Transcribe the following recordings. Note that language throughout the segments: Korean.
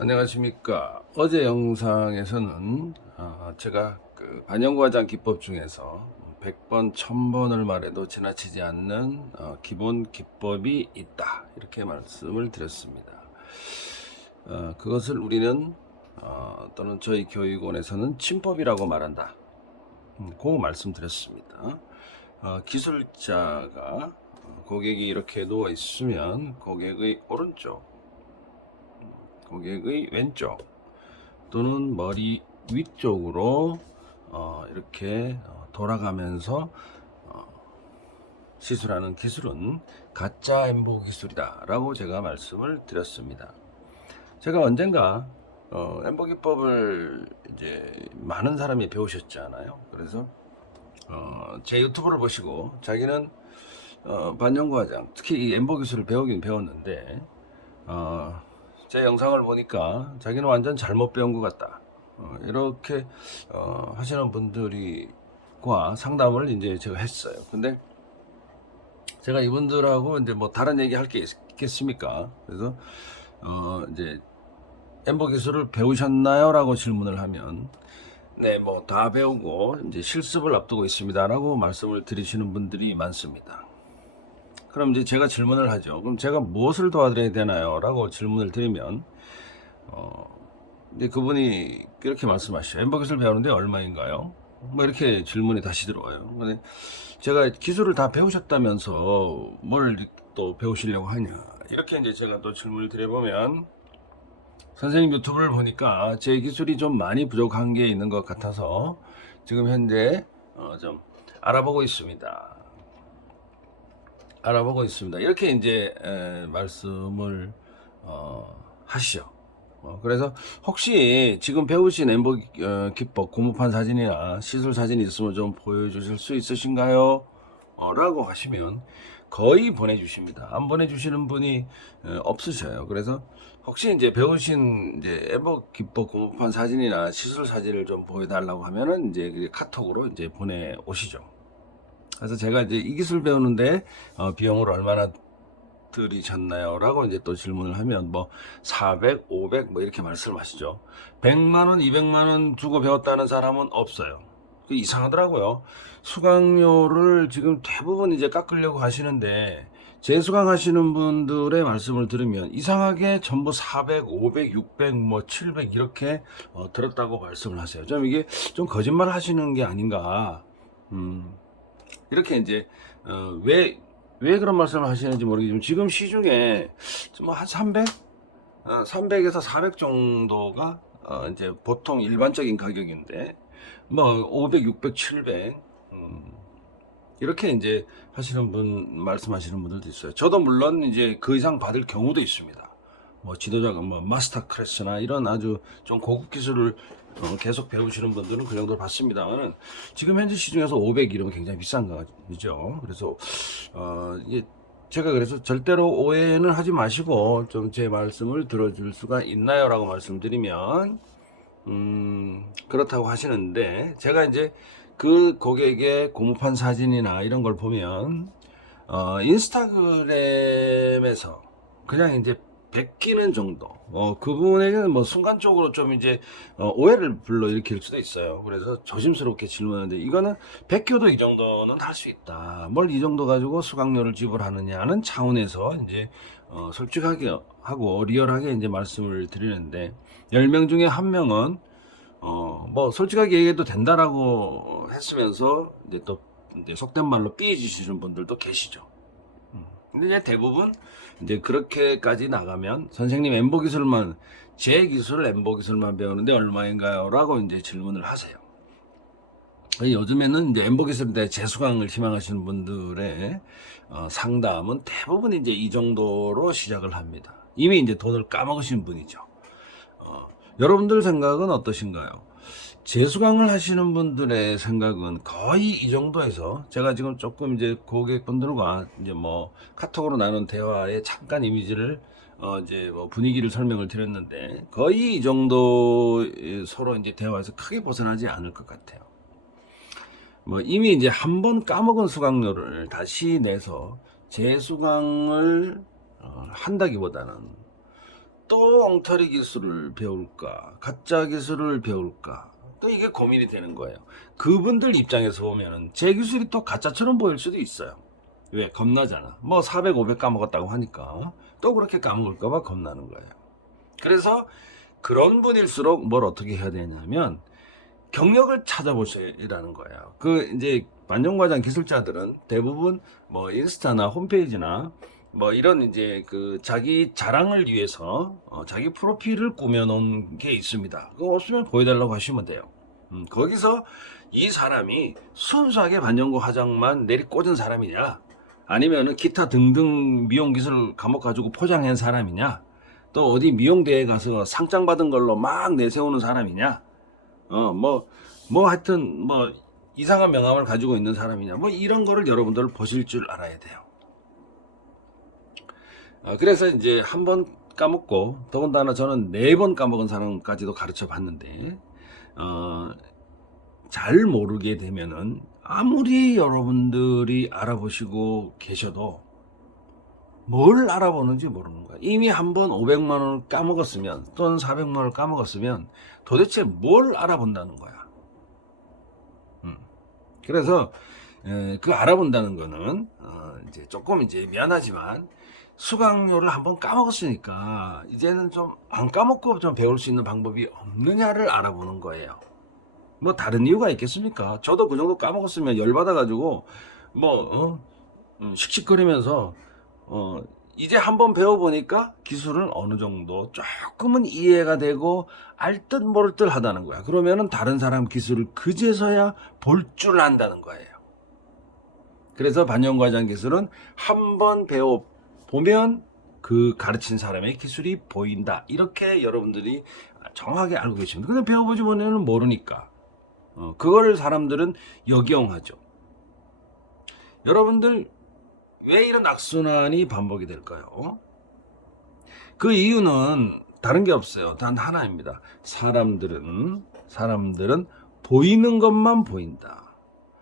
안녕하십니까. 어제 영상에서는 제가 그 반영과장 기법 중에서 100번, 1000번을 말해도 지나치지 않는 기본 기법이 있다. 이렇게 말씀을 드렸습니다. 그것을 우리는 또는 저희 교육원에서는 침법이라고 말한다. 그 말씀드렸습니다. 기술자가 고객이 이렇게 누워 있으면 고객의 오른쪽, 고객의 왼쪽 또는 머리 위쪽으로 이렇게 돌아가면서 시술하는 기술은 가짜 엠보 기술이다 라고 제가 말씀을 드렸습니다. 제가 언젠가 엠보 기법을 이제 많은 사람이 배우셨잖아요. 그래서 제 유튜브를 보시고 자기는 반영과장, 특히 이 엠보 기술을 배우긴 배웠는데 제 영상을 보니까 자기는 완전 잘못 배운 것 같다. 이렇게 하시는 분들과 상담을 이제 제가 했어요. 근데 제가 이분들하고 이제 뭐 다른 얘기 할 게 있겠습니까? 그래서 이제 엠보 기술을 배우셨나요? 라고 질문을 하면 네, 뭐 다 배우고 이제 실습을 앞두고 있습니다라고 말씀을 드리시는 분들이 많습니다. 그럼 이제 제가 질문을 하죠. 그럼 제가 무엇을 도와드려야 되나요? 라고 질문을 드리면, 이제 그분이 이렇게 말씀하시죠. 엠버 기술 배우는데 얼마인가요? 뭐 이렇게 질문이 다시 들어와요. 근데 제가 기술을 다 배우셨다면서 뭘 또 배우시려고 하냐? 이렇게 이제 제가 또 질문을 드려보면, 선생님 유튜브를 보니까 제 기술이 좀 많이 부족한 게 있는 것 같아서 지금 현재 좀 알아보고 있습니다. 이렇게 이제 말씀을 하시죠. 그래서 혹시 지금 배우신 엠보 기법 고무판 사진이나 시술 사진이 있으면 좀 보여주실 수 있으신가요? 라고 하시면 거의 보내주십니다. 안 보내주시는 분이 없으셔요. 그래서 혹시 이제 배우신 이제 엠보 기법 고무판 사진이나 시술 사진을 좀 보여달라고 하면은 이제 카톡으로 이제 보내 오시죠. 그래서 제가 이제 이 기술 배우는데 비용을 얼마나 들이셨나요? 라고 이제 또 질문을 하면 뭐 400, 500 뭐 이렇게 말씀하시죠. 100만 원, 200만 원 주고 배웠다는 사람은 없어요. 이상하더라고요. 수강료를 지금 대부분 이제 깎으려고 하시는데 재수강 하시는 분들의 말씀을 들으면 이상하게 전부 400, 500, 600, 뭐 700 이렇게 들었다고 말씀을 하세요. 좀 이게 좀 거짓말 하시는 게 아닌가. 이렇게 이제 왜 그런 말씀을 하시는지 모르겠지만 지금 시중에 뭐 한 300, 300에서 400 정도가 이제 보통 일반적인 가격인데 뭐 500, 600, 700 이렇게 이제 하시는 분 말씀하시는 분들도 있어요. 저도 물론 이제 그 이상 받을 경우도 있습니다. 뭐 지도자가 뭐 마스터 클래스나 이런 아주 좀 고급 기술을 계속 배우시는 분들은 그 정도를 받습니다만은 지금 현재 시중에서 500 이러면 굉장히 비싼 거죠. 그래서 이게 제가 그래서 절대로 오해는 하지 마시고 좀 제 말씀을 들어줄 수가 있나요라고 말씀드리면 그렇다고 하시는데 제가 이제 그 고객의 고무판 사진이나 이런 걸 보면 인스타그램에서 그냥 이제 베끼는 정도. 그분에게는 뭐 순간적으로 좀 이제 오해를 불러일으킬 수도 있어요. 그래서 조심스럽게 질문하는데 이거는 베껴도 이 정도는 할 수 있다. 뭘 이 정도 가지고 수강료를 지불하느냐는 차원에서 이제 솔직하게 하고 리얼하게 이제 말씀을 드리는데 10명 중에 한 명은 뭐 솔직하게 얘기해도 된다라고 했으면서 이제 또 이제 속된 말로 삐지시는 분들도 계시죠. 근데 이제 대부분 이제 그렇게까지 나가면 선생님 엠보 기술만 제 기술 엠보 기술만 배우는데 얼마인가요? 라고 이제 질문을 하세요. 요즘에는 이제 엠보 기술에 대해 재수강을 희망하시는 분들의 상담은 대부분 이제 이 정도로 시작을 합니다. 이미 이제 돈을 까먹으신 분이죠. 여러분들 생각은 어떠신가요? 재수강을 하시는 분들의 생각은 거의 이 정도에서 제가 지금 조금 이제 고객분들과 이제 뭐 카톡으로 나눈 대화의 잠깐 이미지를 이제 뭐 분위기를 설명을 드렸는데 거의 이 정도 서로 이제 대화에서 크게 벗어나지 않을 것 같아요. 뭐 이미 이제 한 번 까먹은 수강료를 다시 내서 재수강을 한다기보다는 또 엉터리 기술을 배울까? 가짜 기술을 배울까? 또 이게 고민이 되는 거예요. 그분들 입장에서 보면은 제 기술이 또 가짜처럼 보일 수도 있어요. 왜? 겁나잖아. 뭐 400, 500 까먹었다고 하니까 또 그렇게 까먹을까봐 겁나는 거예요. 그래서 그런 분일수록 뭘 어떻게 해야 되냐면 경력을 찾아보시라는 거예요. 그 이제 반영과장 기술자들은 대부분 뭐 인스타나 홈페이지나 뭐 이런 이제 그 자기 자랑을 위해서 자기 프로필을 꾸며놓은 게 있습니다. 그거 없으면 보여달라고 하시면 돼요. 거기서 이 사람이 순수하게 반영구 화장만 내리꽂은 사람이냐, 아니면은 기타 등등 미용 기술 과목 가지고 포장한 사람이냐, 또 어디 미용대회 가서 상장 받은 걸로 막 내세우는 사람이냐, 하여튼 뭐 이상한 명함을 가지고 있는 사람이냐, 뭐 이런 거를 여러분들 보실 줄 알아야 돼요. 그래서 이제 한 번 까먹고, 더군다나 저는 4번 까먹은 사람까지도 가르쳐 봤는데, 잘 모르게 되면은 아무리 여러분들이 알아보시고 계셔도 뭘 알아보는지 모르는 거야. 이미 한 번 500만 원을 까먹었으면, 또는 400만 원을 까먹었으면 도대체 뭘 알아본다는 거야. 그래서 그 알아본다는 거는 이제 조금 이제 미안하지만 수강료를 한번 까먹었으니까 이제는 좀 안 까먹고 좀 배울 수 있는 방법이 없느냐를 알아보는 거예요. 뭐 다른 이유가 있겠습니까? 저도 그 정도 까먹었으면 열받아가지고 씩씩거리면서 이제 한번 배워보니까 기술은 어느 정도 조금은 이해가 되고 알 듯 모를 듯 하다는 거야. 그러면은 다른 사람 기술을 그제서야 볼 줄 안다는 거예요. 그래서 반영과장 기술은 한번 배워보면 그 가르친 사람의 기술이 보인다. 이렇게 여러분들이 정확하게 알고 계십니다. 근데 배워보지 못하면 모르니까 그거를 사람들은 역이용하죠. 여러분들 왜 이런 악순환이 반복이 될까요? 그 이유는 다른 게 없어요. 단 하나입니다. 사람들은 보이는 것만 보인다.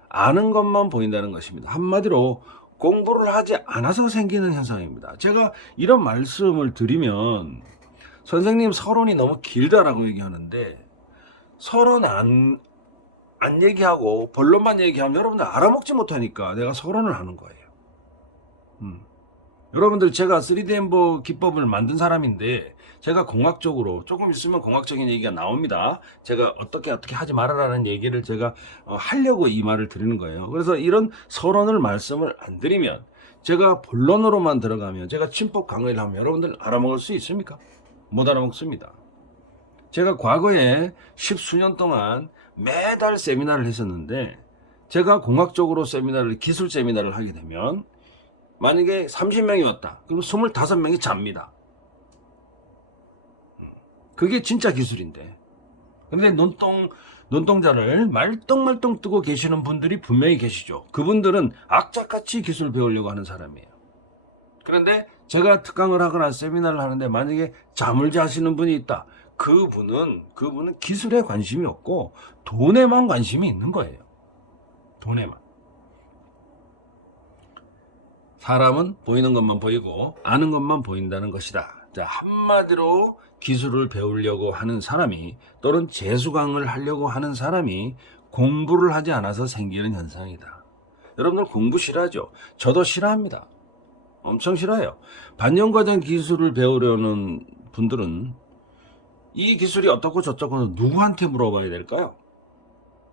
아는 것만 보인다는 것입니다. 한마디로 공부를 하지 않아서 생기는 현상입니다. 제가 이런 말씀을 드리면 선생님 서론이 너무 길다라고 얘기하는데, 서론 안 얘기하고 본론만 얘기하면 여러분들 알아먹지 못하니까 내가 서론을 하는 거예요. 여러분들 제가 3D 엠버 기법을 만든 사람인데, 제가 공학적으로 조금 있으면 공학적인 얘기가 나옵니다. 제가 어떻게 하지 말아라는 얘기를 제가 하려고 이 말을 드리는 거예요. 그래서 이런 서론을 말씀을 안 드리면, 제가 본론으로만 들어가면, 제가 침법 강의를 하면 여러분들 알아먹을 수 있습니까? 못 알아먹습니다. 제가 과거에 10수년 동안 매달 세미나를 했었는데, 제가 공학적으로 기술 세미나를 하게 되면 만약에 30명이 왔다. 그럼 25명이 잡니다. 그게 진짜 기술인데. 근데 눈동자를 말똥말똥 뜨고 계시는 분들이 분명히 계시죠. 그분들은 악착같이 기술 배우려고 하는 사람이에요. 그런데 제가 특강을 하거나 세미나를 하는데 만약에 잠을 자시는 분이 있다. 그분은 기술에 관심이 없고 돈에만 관심이 있는 거예요. 돈에만. 사람은 보이는 것만 보이고 아는 것만 보인다는 것이다. 자, 한마디로 기술을 배우려고 하는 사람이, 또는 재수강을 하려고 하는 사람이 공부를 하지 않아서 생기는 현상이다. 여러분들 공부 싫어하죠? 저도 싫어합니다. 엄청 싫어요. 반영과정 기술을 배우려는 분들은 이 기술이 어떻고 저쩌고 누구한테 물어봐야 될까요?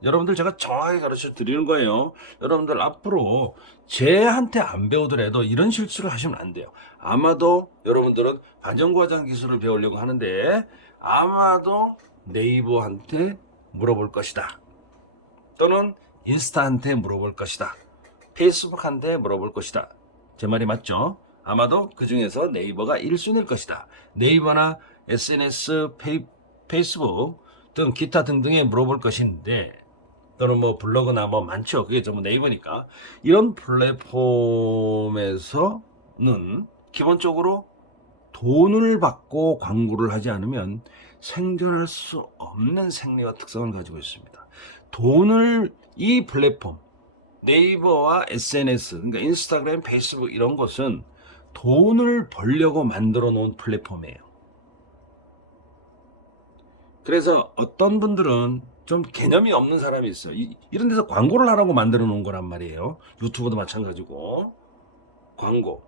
여러분들 제가 정확하게 가르쳐 드리는 거예요. 여러분들 앞으로 쟤한테 안 배우더라도 이런 실수를 하시면 안 돼요. 아마도 여러분들은 반영과장 기술을 배우려고 하는데 아마도 네이버한테 물어볼 것이다. 또는 인스타한테 물어볼 것이다. 페이스북한테 물어볼 것이다. 제 말이 맞죠? 아마도 그 중에서 네이버가 1순위일 것이다. 네이버나 SNS, 페이스북 등 기타 등등에 물어볼 것인데, 또는 뭐 블로그나 뭐 많죠. 그게 전부 네이버니까. 이런 플랫폼에서는 기본적으로 돈을 받고 광고를 하지 않으면 생존할 수 없는 생리와 특성을 가지고 있습니다. 이 플랫폼, 네이버와 SNS, 그러니까 인스타그램, 페이스북 이런 것은 돈을 벌려고 만들어 놓은 플랫폼이에요. 그래서 어떤 분들은 좀 개념이 없는 사람이 있어요. 이런 데서 광고를 하라고 만들어 놓은 거란 말이에요. 유튜브도 마찬가지고 광고.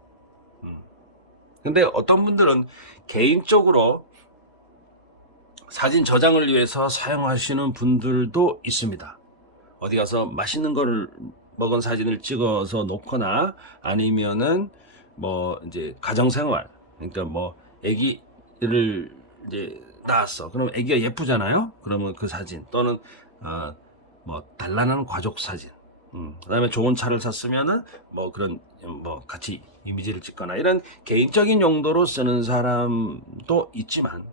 근데 어떤 분들은 개인적으로 사진 저장을 위해서 사용하시는 분들도 있습니다. 어디 가서 맛있는 걸 먹은 사진을 찍어서 놓거나 아니면은 뭐 이제 가정생활, 그러니까 뭐 아기를 이제 낳았어. 그럼 아기가 예쁘잖아요. 그러면 그 사진 또는 뭐 단란한 가족 사진. 그다음에 좋은 차를 샀으면은 뭐 그런 뭐 같이 이미지를 찍거나 이런 개인적인 용도로 쓰는 사람도 있지만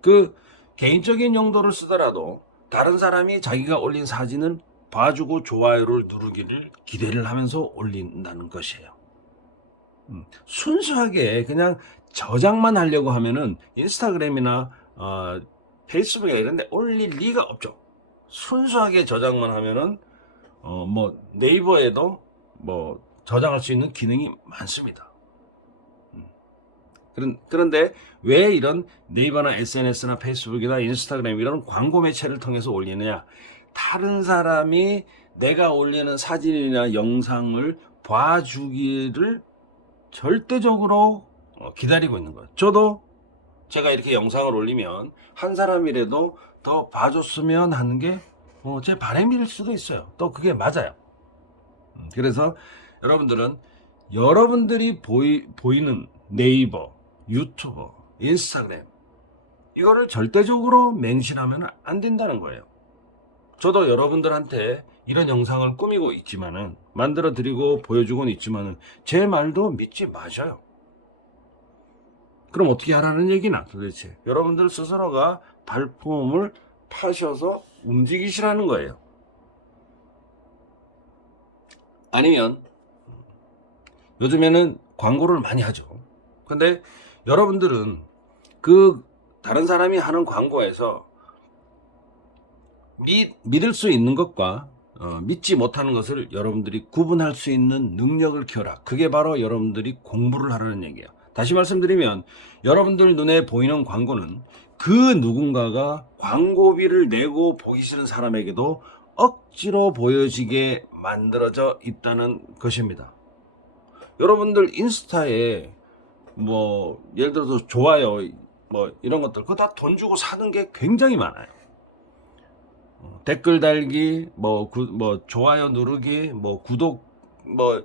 그 개인적인 용도를 쓰더라도 다른 사람이 자기가 올린 사진을 봐주고 좋아요를 누르기를 기대를 하면서 올린다는 것이에요. 순수하게 그냥 저장만 하려고 하면은 인스타그램이나 페이스북이나 이런 데 올릴 리가 없죠. 순수하게 저장만 하면은 뭐 네이버에도 뭐 저장할 수 있는 기능이 많습니다. 그런데 왜 이런 네이버나 SNS나 페이스북이나 인스타그램 이런 광고 매체를 통해서 올리느냐? 다른 사람이 내가 올리는 사진이나 영상을 봐주기를 절대적으로 기다리고 있는 거예요. 저도 제가 이렇게 영상을 올리면 한 사람이라도 더 봐줬으면 하는 게 제 바람일 수도 있어요. 또 그게 맞아요. 그래서 여러분들은 여러분들이 보이는 네이버, 유튜브, 인스타그램 이거를 절대적으로 맹신하면 안 된다는 거예요. 저도 여러분들한테 이런 영상을 꾸미고 있지만은 만들어 드리고 보여주고는 있지만은 제 말도 믿지 마셔요. 그럼 어떻게 하라는 얘기나 도대체? 여러분들 스스로가 발품을 파셔서 움직이시라는 거예요. 아니면 요즘에는 광고를 많이 하죠. 근데 여러분들은 그 다른 사람이 하는 광고에서 믿을 수 있는 것과 믿지 못하는 것을 여러분들이 구분할 수 있는 능력을 키워라. 그게 바로 여러분들이 공부를 하라는 얘기예요. 다시 말씀드리면 여러분들 눈에 보이는 광고는 그 누군가가 광고비를 내고 보기 싫은 사람에게도 억지로 보여지게 만들어져 있다는 것입니다. 여러분들 인스타에 뭐 예를 들어서 좋아요 뭐 이런 것들 그거 다 돈 주고 사는 게 굉장히 많아요. 댓글 달기 뭐 좋아요 누르기 뭐 구독 뭐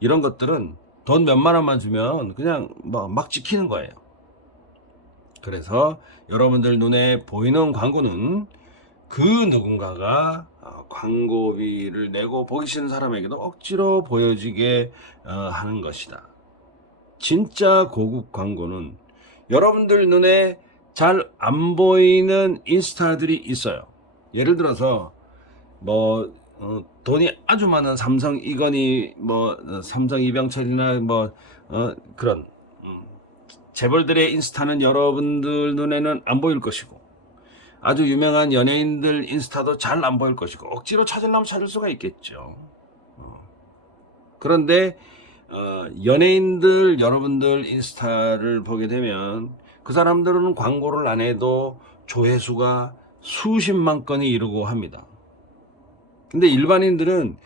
이런 것들은 돈 몇만 원만 주면 그냥 막 지키는 거예요. 그래서 여러분들 눈에 보이는 광고는 그 누군가가 광고비를 내고 보기 싫은 사람에게도 억지로 보여지게 하는 것이다. 진짜 고급 광고는 여러분들 눈에 잘 안 보이는 인스타들이 있어요. 예를 들어서 뭐 돈이 아주 많은 삼성 이건희 뭐 삼성 이병철이나 뭐 그런 재벌들의 인스타는 여러분들 눈에는 안 보일 것이고 아주 유명한 연예인들 인스타도 잘 안 보일 것이고 억지로 찾으려면 찾을 수가 있겠죠. 그런데 연예인들 여러분들 인스타를 보게 되면 그 사람들은 광고를 안 해도 조회수가 수십만 건이 이르고 합니다. 근데 일반인들은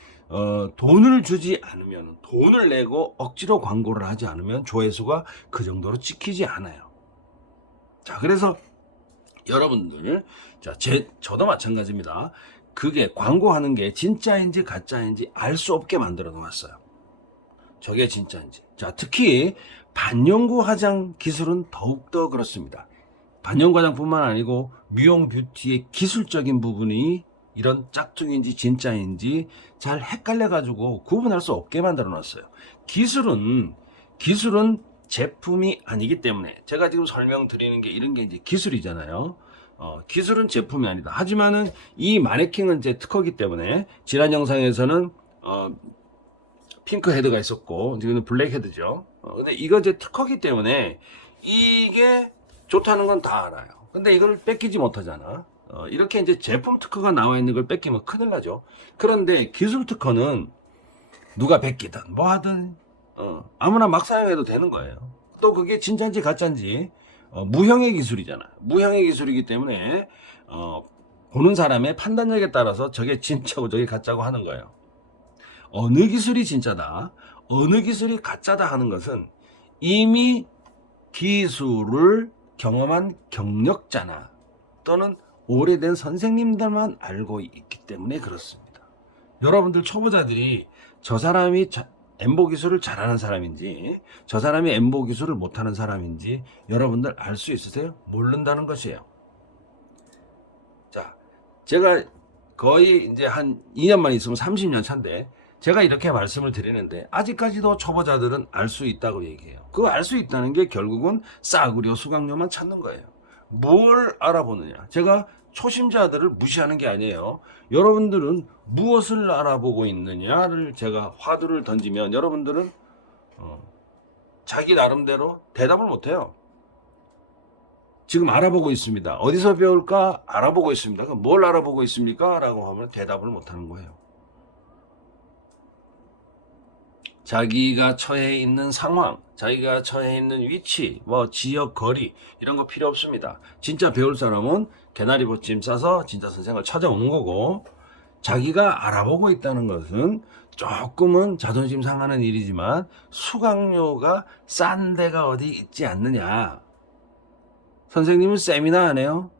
돈을 주지 않으면 돈을 내고 억지로 광고를 하지 않으면 조회수가 그 정도로 찍히지 않아요. 자, 그래서 여러분들 저도 마찬가지입니다. 그게 광고하는 게 진짜인지 가짜인지 알 수 없게 만들어 놓았어요. 저게 진짜인지. 자, 특히 반영구 화장 기술은 더욱더 그렇습니다. 반영구 화장뿐만 아니고 미용 뷰티의 기술적인 부분이 이런 짝퉁인지 진짜인지 잘 헷갈려 가지고 구분할 수 없게 만들어 놨어요. 기술은 제품이 아니기 때문에 제가 지금 설명드리는 게 이런 게 이제 기술이잖아요. 기술은 제품이 아니다. 하지만은 이 마네킹은 제 특허기 때문에 지난 영상에서는 핑크 헤드가 있었고 지금은 블랙 헤드죠. 근데 이거 제 특허기 때문에 이게 좋다는 건 다 알아요. 근데 이걸 뺏기지 못하잖아. 이렇게 이제 제품 특허가 나와 있는 걸 뺏기면 큰일 나죠. 그런데 기술 특허는 누가 뺏기든 뭐 하든 아무나 막 사용해도 되는 거예요. 또 그게 진짜인지 가짜인지 무형의 기술이잖아. 무형의 기술이기 때문에 보는 사람의 판단력에 따라서 저게 진짜고 저게 가짜고 하는 거예요. 어느 기술이 진짜다, 어느 기술이 가짜다 하는 것은 이미 기술을 경험한 경력자나 또는 오래된 선생님들만 알고 있기 때문에 그렇습니다. 여러분들 초보자들이 저 사람이 엠보 기술을 잘하는 사람인지 저 사람이 엠보 기술을 못하는 사람인지 여러분들 알 수 있으세요? 모른다는 것이에요. 자, 제가 거의 이제 한 2년만 있으면 30년 차인데 제가 이렇게 말씀을 드리는데 아직까지도 초보자들은 알 수 있다고 얘기해요. 그 알 수 있다는 게 결국은 싸구려 수강료만 찾는 거예요. 뭘 알아보느냐. 제가 초심자들을 무시하는 게 아니에요. 여러분들은 무엇을 알아보고 있느냐를 제가 화두를 던지면 여러분들은 자기 나름대로 대답을 못해요. 지금 알아보고 있습니다. 어디서 배울까? 알아보고 있습니다. 그럼 뭘 알아보고 있습니까? 라고 하면 대답을 못하는 거예요. 자기가 처해 있는 상황, 자기가 처해 있는 위치, 뭐 지역 거리 이런 거 필요 없습니다. 진짜 배울 사람은 개나리 보침 싸서 진짜 선생을 찾아오는 거고, 자기가 알아보고 있다는 것은 조금은 자존심 상하는 일이지만 수강료가 싼 데가 어디 있지 않느냐. 선생님은 세미나 안 해요?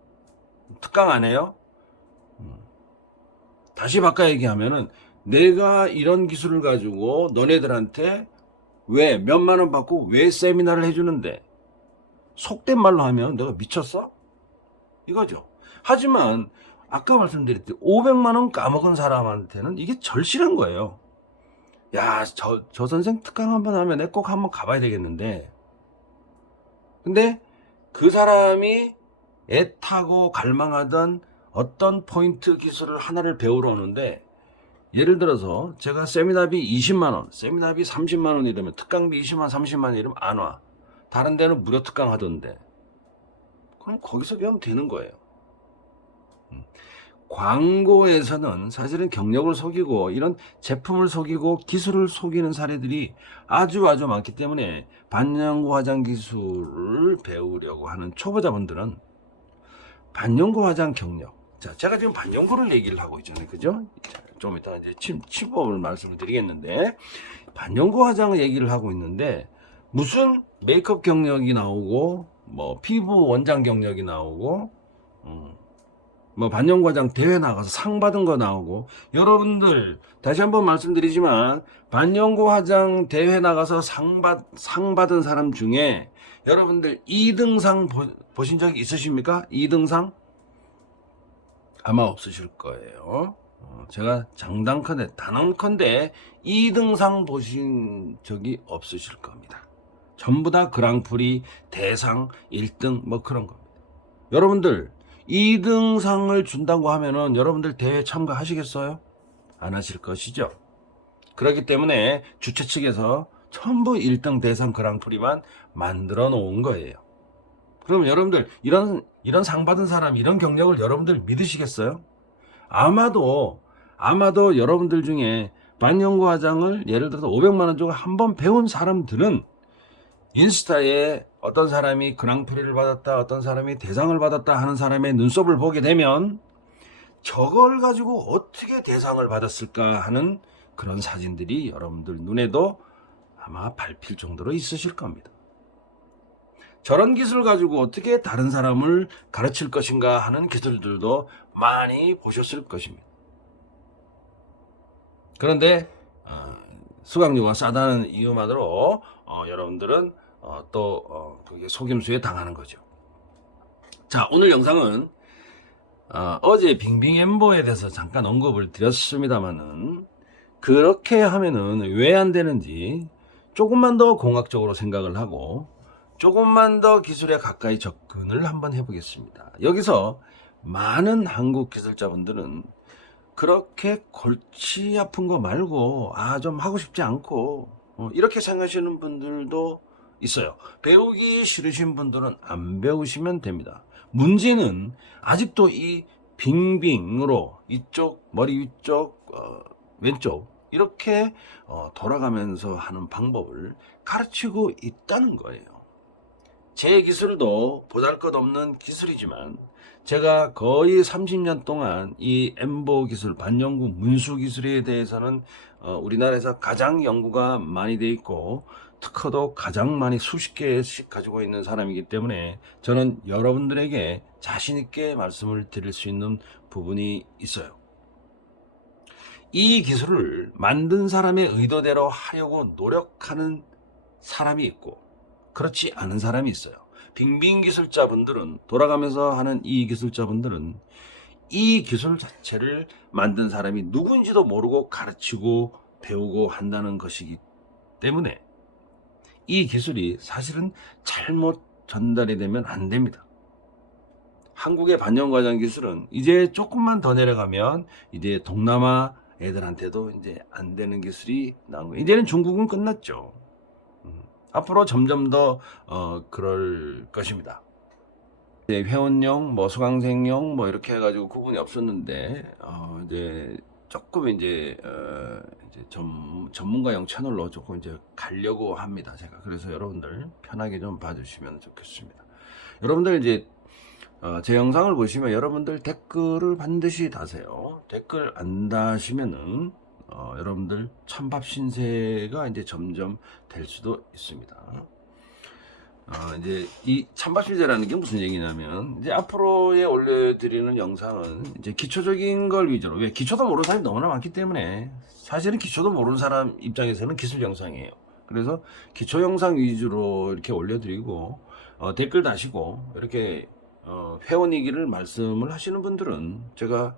특강 안 해요? 다시 바꿔 얘기하면은 내가 이런 기술을 가지고 너네들한테 왜 몇만 원 받고 왜 세미나를 해주는데, 속된 말로 하면 내가 미쳤어? 이거죠. 하지만 아까 말씀드렸듯이 500만 원 까먹은 사람한테는 이게 절실한 거예요. 야, 저 선생 특강 한번 하면 내 꼭 한번 가봐야 되겠는데, 근데 그 사람이 애타고 갈망하던 어떤 포인트 기술을 하나를 배우러 오는데, 예를 들어서 제가 세미나비 20만원, 세미나비 30만원 이러면 특강비 20만, 30만 이러면 안 와. 다른 데는 무료 특강 하던데. 그럼 거기서 배우면 되는 거예요. 광고에서는 사실은 경력을 속이고 이런 제품을 속이고 기술을 속이는 사례들이 아주 많기 때문에 반영구 화장 기술을 배우려고 하는 초보자분들은 반영구 화장 경력. 자, 제가 지금 반영구를 얘기를 하고 있잖아요. 그죠? 좀 이따 이제 치법을 말씀을 드리겠는데, 반영구 화장을 얘기를 하고 있는데, 무슨 메이크업 경력이 나오고, 뭐, 피부 원장 경력이 나오고, 뭐, 반영구 화장 대회 나가서 상 받은 거 나오고, 여러분들, 다시 한번 말씀드리지만, 반영구 화장 대회 나가서 상 받은 사람 중에, 여러분들 2등상 보신 적이 있으십니까? 2등상? 아마 없으실 거예요. 제가 장담컨대 단언컨대 2등상 보신 적이 없으실 겁니다. 전부 다 그랑프리, 대상, 1등 뭐 그런 겁니다. 여러분들 2등상을 준다고 하면은 여러분들 대회 참가하시겠어요? 안 하실 것이죠. 그렇기 때문에 주최 측에서 전부 1등 대상 그랑프리만 만들어 놓은 거예요. 그럼 여러분들 이런 상 받은 사람, 이런 경력을 여러분들 믿으시겠어요? 아마도 여러분들 중에 반영구 화장을 예를 들어서 500만 원 주고 한번 배운 사람들은 인스타에 어떤 사람이 그랑프리를 받았다, 어떤 사람이 대상을 받았다 하는 사람의 눈썹을 보게 되면 저걸 가지고 어떻게 대상을 받았을까 하는 그런 사진들이 여러분들 눈에도 아마 밟힐 정도로 있으실 겁니다. 저런 기술을 가지고 어떻게 다른 사람을 가르칠 것인가 하는 기술들도 많이 보셨을 것입니다. 그런데 수강료가 싸다는 이유만으로 여러분들은 또 그게 속임수에 당하는 거죠. 자, 오늘 영상은 어제 빙빙엠보에 대해서 잠깐 언급을 드렸습니다만은, 그렇게 하면은 왜 안 되는지 조금만 더 공학적으로 생각을 하고 조금만 더 기술에 가까이 접근을 한번 해보겠습니다. 여기서 많은 한국 기술자분들은 그렇게 골치 아픈 거 말고 좀 하고 싶지 않고 이렇게 생각하시는 분들도 있어요. 배우기 싫으신 분들은 안 배우시면 됩니다. 문제는 아직도 이 빙빙으로 이쪽 머리 위쪽 왼쪽 이렇게 돌아가면서 하는 방법을 가르치고 있다는 거예요. 제 기술도 보잘것없는 기술이지만 제가 거의 30년 동안 이 엠보 기술, 반영구 문수 기술에 대해서는 우리나라에서 가장 연구가 많이 돼 있고 특허도 가장 많이 수십 개씩 가지고 있는 사람이기 때문에 저는 여러분들에게 자신 있게 말씀을 드릴 수 있는 부분이 있어요. 이 기술을 만든 사람의 의도대로 하려고 노력하는 사람이 있고 그렇지 않은 사람이 있어요. 빙빙 기술자분들은, 돌아가면서 하는 이 기술자분들은 이 기술 자체를 만든 사람이 누구인지도 모르고 가르치고 배우고 한다는 것이기 때문에 이 기술이 사실은 잘못 전달이 되면 안 됩니다. 한국의 반영과정 기술은 이제 조금만 더 내려가면 이제 동남아 애들한테도 이제 안 되는 기술이 나온 거예요. 이제는 중국은 끝났죠. 앞으로 점점 더 그럴 것입니다. 회원용, 뭐 수강생용, 뭐 이렇게 해가지고 구분이 없었는데 이제 조금 이제 전문가용 채널로 조금 이제 가려고 합니다. 제가 그래서 여러분들 편하게 좀 봐주시면 좋겠습니다. 여러분들 이제 제 영상을 보시면 여러분들 댓글을 반드시 다세요. 댓글 안 다시면은 여러분들 찬밥 신세가 이제 점점 될 수도 있습니다. 이제 이 찬밥 신세라는 게 무슨 얘기냐면 이제 앞으로에 올려드리는 영상은 이제 기초적인 걸 위주로, 왜 기초도 모르는 사람이 너무나 많기 때문에 사실은 기초도 모르는 사람 입장에서는 기술 영상이에요. 그래서 기초 영상 위주로 이렇게 올려드리고 댓글 다시고 이렇게 회원이기를 말씀을 하시는 분들은 제가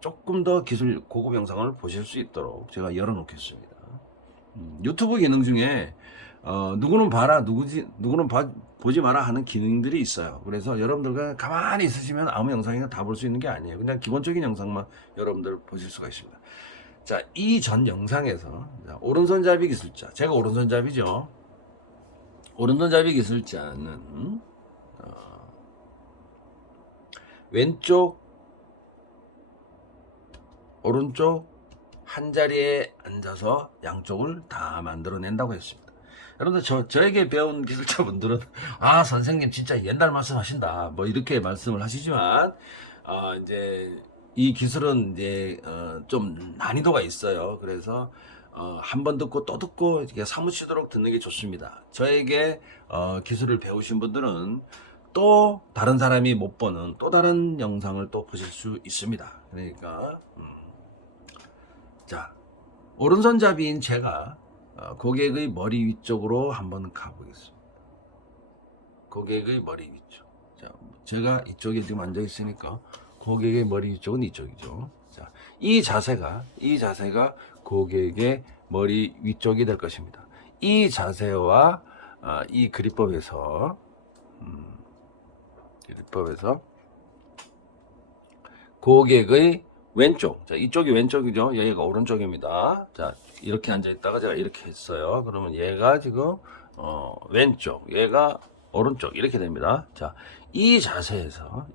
조금 더 기술 고급 영상을 보실 수 있도록 제가 열어놓겠습니다. 유튜브 기능 중에 누구는 봐라, 누구는 보지 마라 하는 기능들이 있어요. 그래서 여러분들과 가만히 있으시면 아무 영상이나 다 볼 수 있는 게 아니에요. 그냥 기본적인 영상만 여러분들 보실 수가 있습니다. 자, 이 전 영상에서 오른손잡이 기술자, 제가 오른손잡이죠. 오른손잡이 기술자는 왼쪽, 오른쪽 한 자리에 앉아서 양쪽을 다 만들어낸다고 했습니다. 여러분들 저에게 배운 기술자분들은 선생님 진짜 옛날 말씀하신다 뭐 이렇게 말씀을 하시지만 이제 이 기술은 이제 좀 난이도가 있어요. 그래서 한 번 듣고 또 듣고 이렇게 사무치도록 듣는 게 좋습니다. 저에게 기술을 배우신 분들은 또 다른 사람이 못 보는 또 다른 영상을 또 보실 수 있습니다. 그러니까 자, 오른손잡이인 제가 고객의 머리 위쪽으로 한번 가보겠습니다. 고객의 머리 위쪽. 자, 제가 이쪽에 지금 앉아 있으니까 고객의 머리 위쪽은 이쪽이죠. 자, 이 자세가 고객의 머리 위쪽이 될 것입니다. 이 자세와 이 그립법에서 고객의 왼쪽, 자, 이쪽이 왼쪽이죠. 여기가 오른쪽입니다. 자, 이렇게 앉아 있다가 제가 이렇게 했어요. 그러면 얘가 지금 왼쪽, 얘가 오른쪽 이렇게 됩니다. 자, 이 자세에서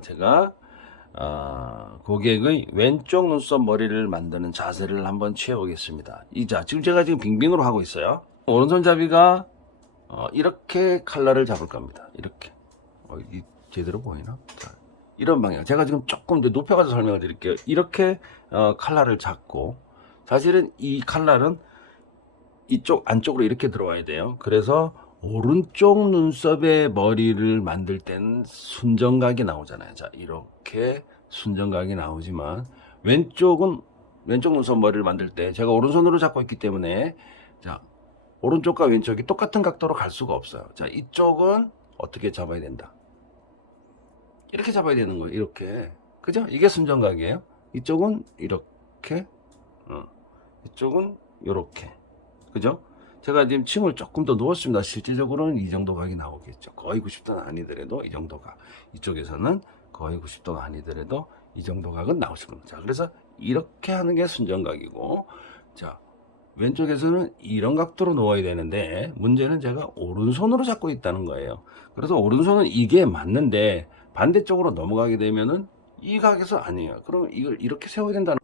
제가 고객의 왼쪽 눈썹 머리를 만드는 자세를 한번 취해 보겠습니다. 지금 제가 지금 빙빙으로 하고 있어요. 오른손잡이가 이렇게 칼날을 잡을 겁니다. 이렇게 제대로 보이나? 자, 이런 방향. 제가 지금 조금 더 높여가지고 설명을 드릴게요. 이렇게 칼날을 잡고, 사실은 이 칼날은 이쪽 안쪽으로 이렇게 들어와야 돼요. 그래서 오른쪽 눈썹의 머리를 만들 때는 순정각이 나오잖아요. 자, 이렇게 순정각이 나오지만 왼쪽 눈썹 머리를 만들 때 제가 오른손으로 잡고 있기 때문에 자, 오른쪽과 왼쪽이 똑같은 각도로 갈 수가 없어요. 자, 이쪽은 어떻게 잡아야 된다? 이렇게 잡아야 되는 거예요. 이렇게. 그죠? 이게 순정각이에요. 이쪽은 이렇게, 이쪽은 이렇게. 그죠? 제가 지금 층을 조금 더 누웠습니다. 실질적으로는 이 정도 각이 나오겠죠. 거의 90도는 아니더라도 이 정도 각. 이쪽에서는 거의 90도가 아니더라도 이 정도 각은 나올 수 있습니다. 자, 그래서 이렇게 하는 게 순정각이고, 자, 왼쪽에서는 이런 각도로 누워야 되는데, 문제는 제가 오른손으로 잡고 있다는 거예요. 그래서 오른손은 이게 맞는데, 반대쪽으로 넘어가게 되면은 이 각에서 아니에요. 그럼 이걸 이렇게 세워야 된다는.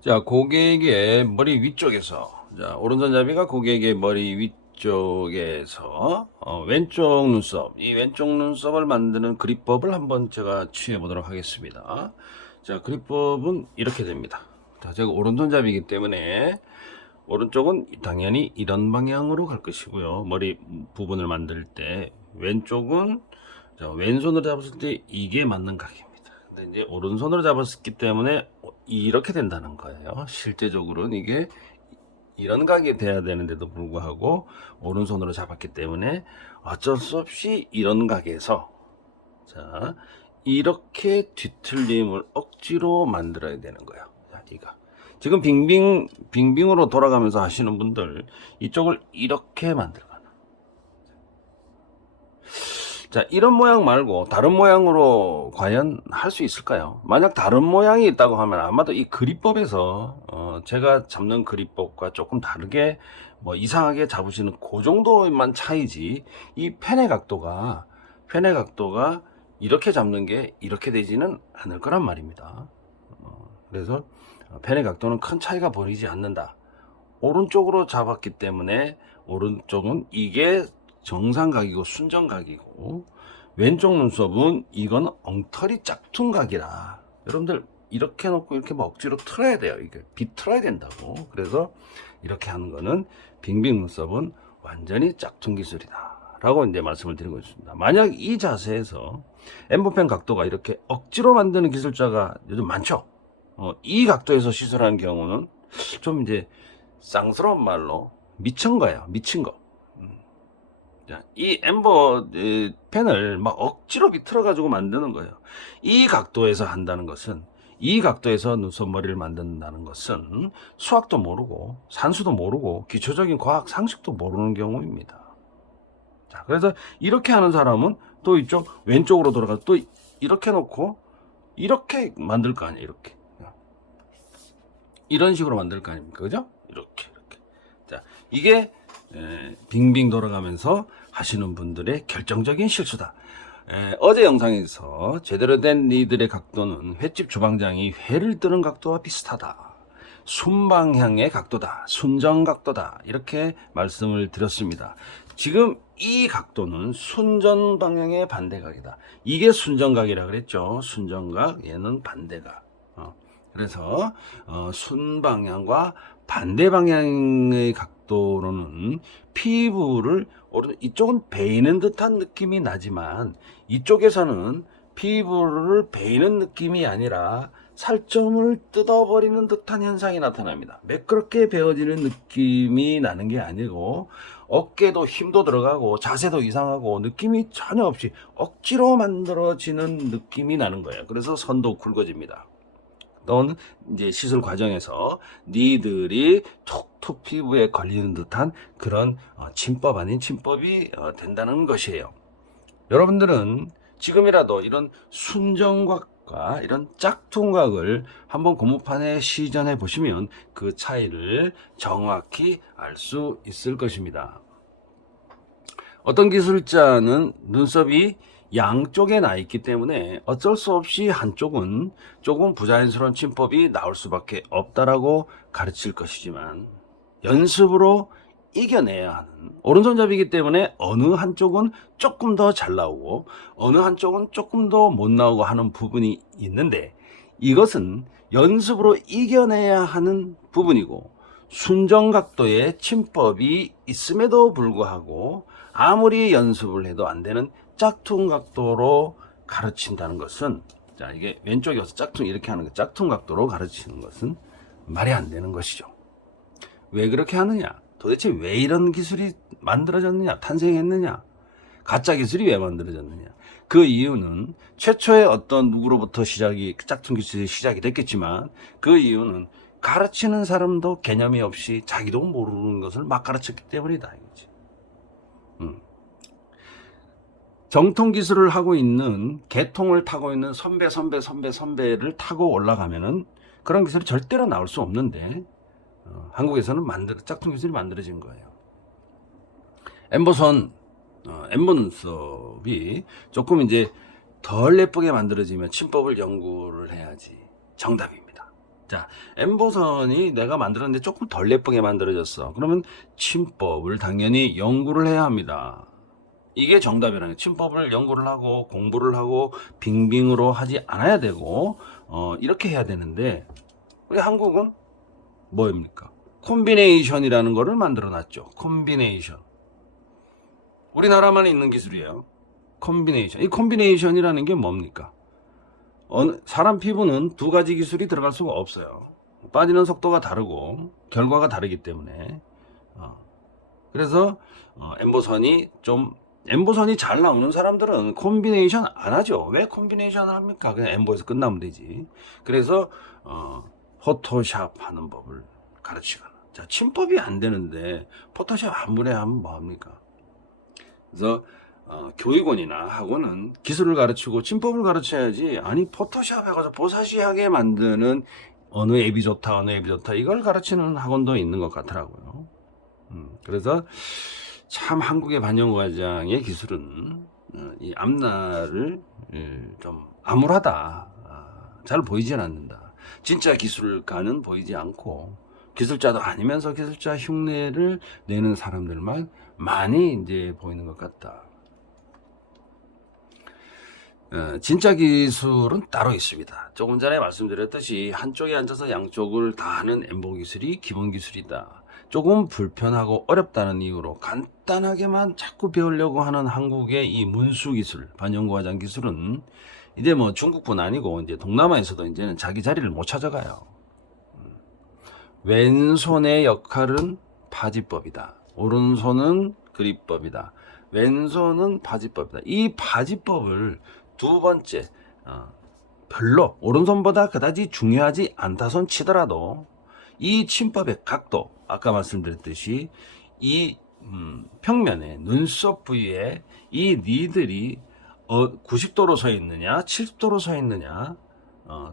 자, 고객의 머리 위쪽에서, 자, 오른손잡이가 고객의 머리 이쪽에서 왼쪽 눈썹, 이 왼쪽 눈썹을 만드는 그립법을 한번 제가 취해 보도록 하겠습니다. 자, 그립법은 이렇게 됩니다. 자, 제가 오른손잡이기 때문에 오른쪽은 당연히 이런 방향으로 갈 것이고요. 머리 부분을 만들 때 왼쪽은 왼손으로 잡았을 때 이게 맞는 각입니다. 근데 이제 오른손으로 잡았기 때문에 이렇게 된다는 거예요. 실제적으로는 이게 이런 각이 돼야 되는데도 불구하고 오른손으로 잡았기 때문에 어쩔 수 없이 이런 각에서 자, 이렇게 뒤틀림을 억지로 만들어야 되는 거예요. 자, 이거 지금 빙빙으로 돌아가면서 하시는 분들 이쪽을 이렇게 만들 거예요. 자, 이런 모양 말고 다른 모양으로 과연 할 수 있을까요? 만약 다른 모양이 있다고 하면 아마도 이 그립법에서 제가 잡는 그립법과 조금 다르게 뭐 이상하게 잡으시는 그 정도만 차이지, 이 펜의 각도가 이렇게 잡는 게 이렇게 되지는 않을 거란 말입니다. 그래서 펜의 각도는 큰 차이가 보이지 않는다. 오른쪽으로 잡았기 때문에 오른쪽은 이게 정상각이고 순정각이고, 왼쪽 눈썹은 이건 엉터리 짝퉁각이라 여러분들 이렇게 놓고 이렇게 막 억지로 틀어야 돼요. 이게 비틀어야 된다고. 그래서 이렇게 하는 거는 빙빙 눈썹은 완전히 짝퉁 기술이다 라고 이제 말씀을 드리고 있습니다. 만약 이 자세에서 엠보펜 각도가 이렇게 억지로 만드는 기술자가 요즘 많죠. 이 각도에서 시술하는 경우는 좀 이제 쌍스러운 말로 미친 거예요. 미친 거. 자, 이 엠버 펜을 막 억지로 비틀어 가지고 만드는 거예요. 이 각도에서 한다는 것은, 이 각도에서 눈썹머리를 만든다는 것은 수학도 모르고 산수도 모르고 기초적인 과학 상식도 모르는 경우입니다. 자, 그래서 이렇게 하는 사람은 또 이쪽 왼쪽으로 돌아가서 또 이렇게 놓고 이렇게 만들 거 아니에요. 이렇게 이런 식으로 만들 거 아닙니까? 그죠? 이렇게. 자, 이게 빙빙 돌아가면서 하시는 분들의 결정적인 실수다. 어제 영상에서 제대로 된 니들의 각도는 횟집 주방장이 회를 뜨는 각도와 비슷하다. 순방향의 각도다. 순정 각도다. 이렇게 말씀을 드렸습니다. 지금 이 각도는 순전 방향의 반대각이다. 이게 순정각이라 그랬죠. 순정각, 얘는 반대각. 그래서 순방향과 반대 방향의 각도로는 피부를 이쪽은 베이는 듯한 느낌이 나지만 이쪽에서는 피부를 베이는 느낌이 아니라 살점을 뜯어버리는 듯한 현상이 나타납니다. 매끄럽게 베어지는 느낌이 나는 게 아니고 어깨도 힘도 들어가고 자세도 이상하고 느낌이 전혀 없이 억지로 만들어지는 느낌이 나는 거예요. 그래서 선도 굵어집니다. 또는 이제 시술 과정에서 니들이 톡톡 피부에 걸리는 듯한 그런 침법 아닌 침법이 된다는 것이에요. 여러분들은 지금이라도 이런 순정각과 이런 짝퉁각을 한번 고무판에 시전해 보시면 그 차이를 정확히 알 수 있을 것입니다. 어떤 기술자는 눈썹이 양쪽에 나 있기 때문에 어쩔 수 없이 한쪽은 조금 부자연스러운 침법이 나올 수밖에 없다라고 가르칠 것이지만, 연습으로 이겨내야 하는, 오른손잡이기 때문에 어느 한쪽은 조금 더 잘 나오고 어느 한쪽은 조금 더 못 나오고 하는 부분이 있는데, 이것은 연습으로 이겨내야 하는 부분이고, 순정각도의 침법이 있음에도 불구하고 아무리 연습을 해도 안 되는 짝퉁 각도로 가르친다는 것은, 자, 이게 왼쪽에 와서 짝퉁 이렇게 하는 거, 짝퉁 각도로 가르치는 것은 말이 안 되는 것이죠. 왜 그렇게 하느냐? 도대체 왜 이런 기술이 만들어졌느냐? 탄생했느냐? 가짜 기술이 왜 만들어졌느냐? 그 이유는 최초의 어떤 누구로부터 짝퉁 기술이 시작이 됐겠지만, 그 이유는 가르치는 사람도 개념이 없이 자기도 모르는 것을 막 가르쳤기 때문이다, 이거지. 정통 기술을 하고 있는, 개통을 타고 있는 선배를 타고 올라가면은 그런 기술이 절대로 나올 수 없는데, 한국에서는 짝퉁 기술이 만들어진 거예요. 엠보 눈썹이 조금 이제 덜 예쁘게 만들어지면 침법을 연구를 해야지 정답입니다. 자, 엠보선이 내가 만들었는데 조금 덜 예쁘게 만들어졌어. 그러면 침법을 당연히 연구를 해야 합니다. 이게 정답이라는 거예요. 침법을 연구를 하고 공부를 하고 빙빙으로 하지 않아야 되고 이렇게 해야 되는데 우리 한국은 뭐입니까? 콤비네이션이라는 거를 만들어 놨죠. 콤비네이션. 우리나라만 있는 기술이에요. 콤비네이션. 이 콤비네이션이라는 게 뭡니까? 사람 피부는 두 가지 기술이 들어갈 수가 없어요. 빠지는 속도가 다르고 결과가 다르기 때문에 그래서 엠보선이 잘 나오는 사람들은 콤비네이션 안 하죠. 왜 콤비네이션을 합니까? 그냥 엠보에서 끝나면 되지. 그래서 포토샵 하는 법을 가르치거나. 자, 침법이 안 되는데 포토샵 아무리 하면 뭐합니까? 그래서 교육원이나 학원은 기술을 가르치고 침법을 가르쳐야지. 아니 포토샵 해가지고 보사시하게 만드는 어느 앱이 좋다 어느 앱이 좋다 이걸 가르치는 학원도 있는 것 같더라고요. 그래서 참 한국의 반영과장의 기술은 이 앞날을 좀 암울하다. 잘 보이진 않는다. 진짜 기술가는 보이지 않고 기술자도 아니면서 기술자 흉내를 내는 사람들만 많이 이제 보이는 것 같다. 진짜 기술은 따로 있습니다. 조금 전에 말씀드렸듯이 한쪽에 앉아서 양쪽을 다 하는 엠보 기술이 기본 기술이다. 조금 불편하고 어렵다는 이유로 간단하게만 자꾸 배우려고 하는 한국의 이 문수 기술, 반영과장 기술은 이제 뭐 중국뿐 아니고 이제 동남아에서도 이제는 자기 자리를 못 찾아가요. 왼손의 역할은 파지법이다. 오른손은 그립법이다. 왼손은 파지법이다. 이 파지법을 두 번째, 별로 오른손보다 그다지 중요하지 않다 손 치더라도 이 침법의 각도, 아까 말씀드렸듯이 이 평면에 눈썹 부위에 이 니들이 90도로 서 있느냐 70도로 서 있느냐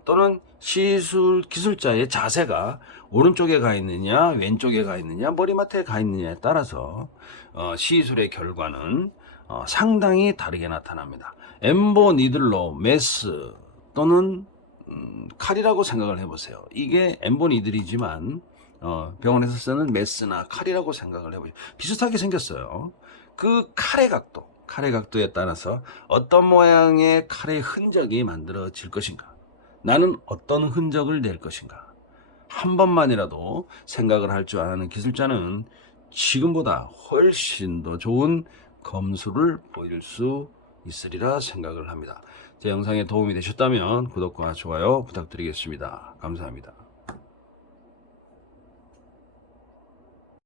또는 기술자의 자세가 오른쪽에 가 있느냐 왼쪽에 가 있느냐 머리맡에 가 있느냐에 따라서 시술의 결과는 상당히 다르게 나타납니다. 엠보 니들로 메스 또는 칼이라고 생각을 해보세요. 이게 엠보 니들이지만 병원에서 쓰는 메스나 칼이라고 생각을 해보세요. 비슷하게 생겼어요. 그 칼의 각도에 따라서 어떤 모양의 칼의 흔적이 만들어질 것인가, 나는 어떤 흔적을 낼 것인가, 한 번만이라도 생각을 할 줄 아는 기술자는 지금보다 훨씬 더 좋은 검수를 보일 수 있으리라 생각을 합니다. 제 영상에 도움이 되셨다면 구독과 좋아요 부탁드리겠습니다. 감사합니다.